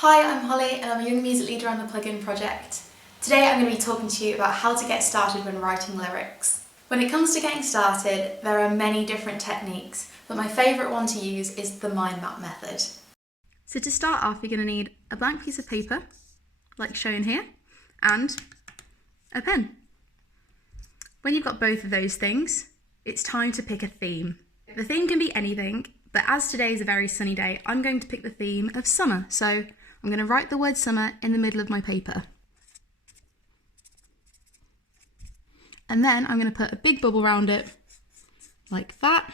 Hi, I'm Holly and I'm a young music leader on the plugin project. Today I'm going to be talking to you about how to get started when writing lyrics. When it comes to getting started, there are many different techniques, but my favourite one to use is the mind map method. So to start off, you're going to need a blank piece of paper, like shown here, and a pen. When you've got both of those things, it's time to pick a theme. The theme can be anything, but as today is a very sunny day, I'm going to pick the theme of summer. So I'm going to write the word summer in the middle of my paper. And then I'm going to put a big bubble around it, like that,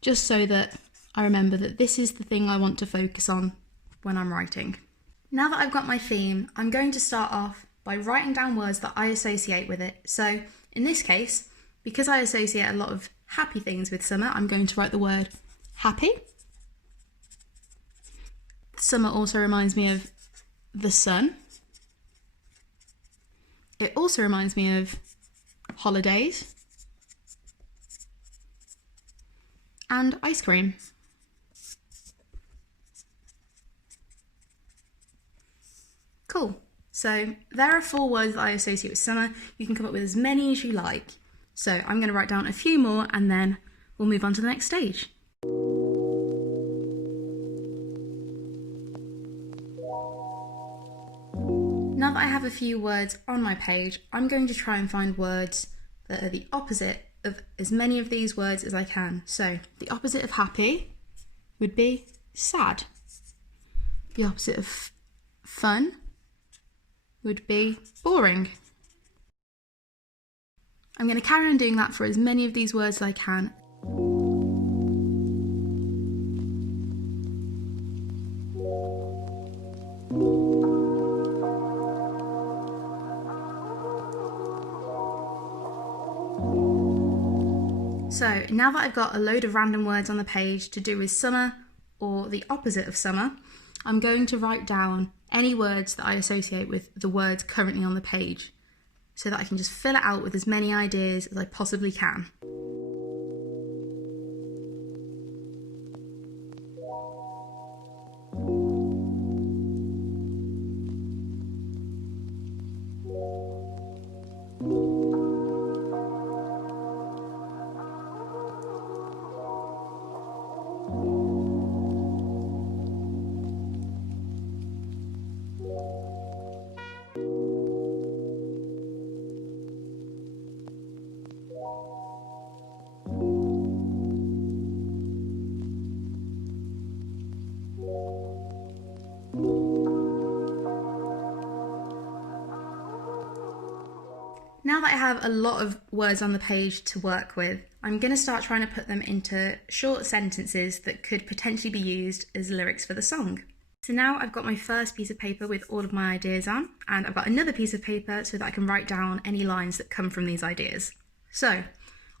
just so that I remember that this is the thing I want to focus on when I'm writing. Now that I've got my theme, I'm going to start off by writing down words that I associate with it. So in this case, because I associate a lot of happy things with summer, I'm going to write the word happy. Summer also reminds me of the sun. It also reminds me of holidays and ice cream. Cool. So there are 4 words that I associate with summer. You can come up with as many as you like. So I'm going to write down a few more and then we'll move on to the next stage. Now that I have a few words on my page, I'm going to try and find words that are the opposite of as many of these words as I can. So the opposite of happy would be sad. The opposite of fun would be boring. I'm going to carry on doing that for as many of these words as I can. So now that I've got a load of random words on the page to do with summer or the opposite of summer, I'm going to write down any words that I associate with the words currently on the page so that I can just fill it out with as many ideas as I possibly can. Now that I have a lot of words on the page to work with, I'm going to start trying to put them into short sentences that could potentially be used as lyrics for the song. So now I've got my first piece of paper with all of my ideas on, and I've got another piece of paper so that I can write down any lines that come from these ideas. So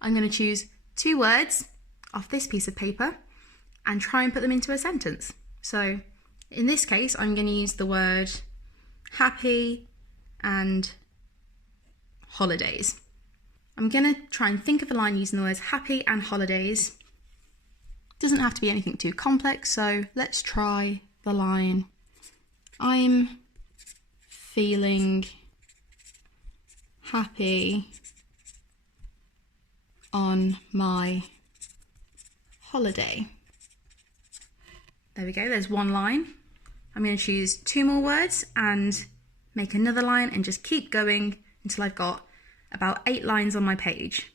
I'm going to choose 2 words off this piece of paper and try and put them into a sentence. So in this case, I'm going to use the word happy and holidays. I'm going to try and think of a line using the words happy and holidays. Doesn't have to be anything too complex, so let's try the line, I'm feeling happy on my holiday. There we go, there's one line. I'm going to choose 2 more words and make another line and just keep going until I've got about 8 lines on my page.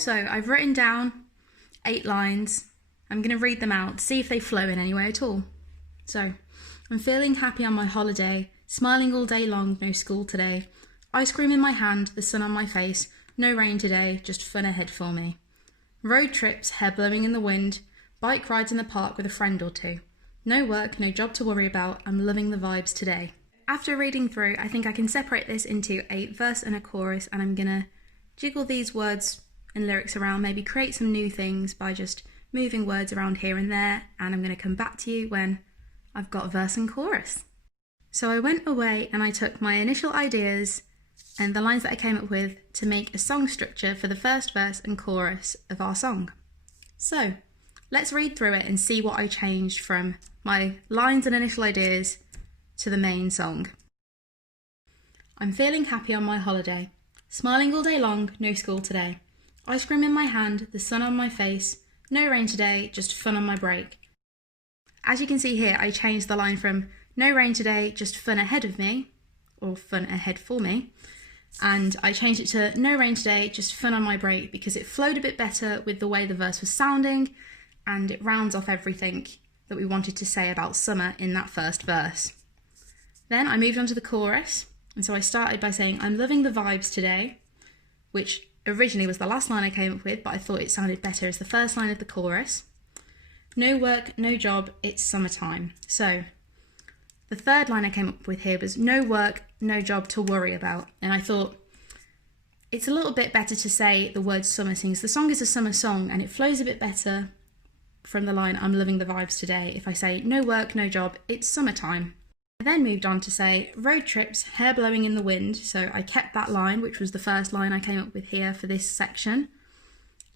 So I've written down 8 lines. I'm going to read them out, see if they flow in any way at all. So, I'm feeling happy on my holiday, smiling all day long, no school today. Ice cream in my hand, the sun on my face, no rain today, just fun ahead for me. Road trips, hair blowing in the wind, bike rides in the park with a friend or two. No work, no job to worry about, I'm loving the vibes today. After reading through, I think I can separate this into a verse and a chorus, and I'm gonna jiggle these words and lyrics around, maybe create some new things by just moving words around here and there, and I'm gonna come back to you when I've got verse and chorus. So I went away and I took my initial ideas and the lines that I came up with to make a song structure for the first verse and chorus of our song. So let's read through it and see what I changed from my lines and initial ideas to the main song. I'm feeling happy on my holiday, smiling all day long, no school today. Ice cream in my hand, the sun on my face, no rain today, just fun on my break. As you can see here, I changed the line from no rain today, just fun ahead of me, or fun ahead for me, and I changed it to no rain today, just fun on my break, because it flowed a bit better with the way the verse was sounding, and it rounds off everything that we wanted to say about summer in that first verse. Then I moved on to the chorus, and so I started by saying, I'm loving the vibes today, which originally was the last line I came up with, but I thought it sounded better as the first line of the chorus. No work, no job, it's summertime. So the third line I came up with here was no work, no job to worry about. And I thought it's a little bit better to say the word summer since the song is a summer song and it flows a bit better from the line I'm loving the vibes today if I say no work, no job, it's summertime. I then moved on to say road trips, hair blowing in the wind. So I kept that line, which was the first line I came up with here for this section.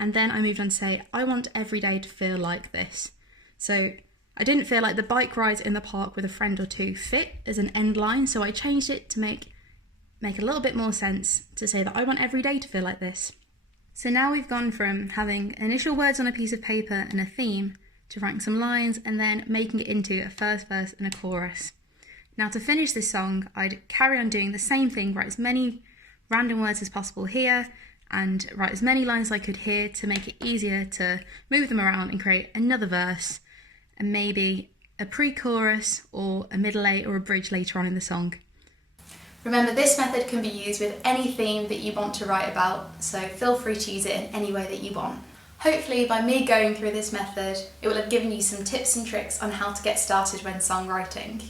And then I moved on to say, I want every day to feel like this. So I didn't feel like the bike rides in the park with a friend or two fit as an end line, so I changed it to make a little bit more sense to say that I want every day to feel like this. So now we've gone from having initial words on a piece of paper and a theme to writing some lines and then making it into a first verse and a chorus. Now to finish this song, I'd carry on doing the same thing, write as many random words as possible here, and write as many lines as I could here to make it easier to move them around and create another verse and maybe a pre-chorus or a middle eight or a bridge later on in the song. Remember, this method can be used with any theme that you want to write about, so feel free to use it in any way that you want. Hopefully by me going through this method, it will have given you some tips and tricks on how to get started when songwriting.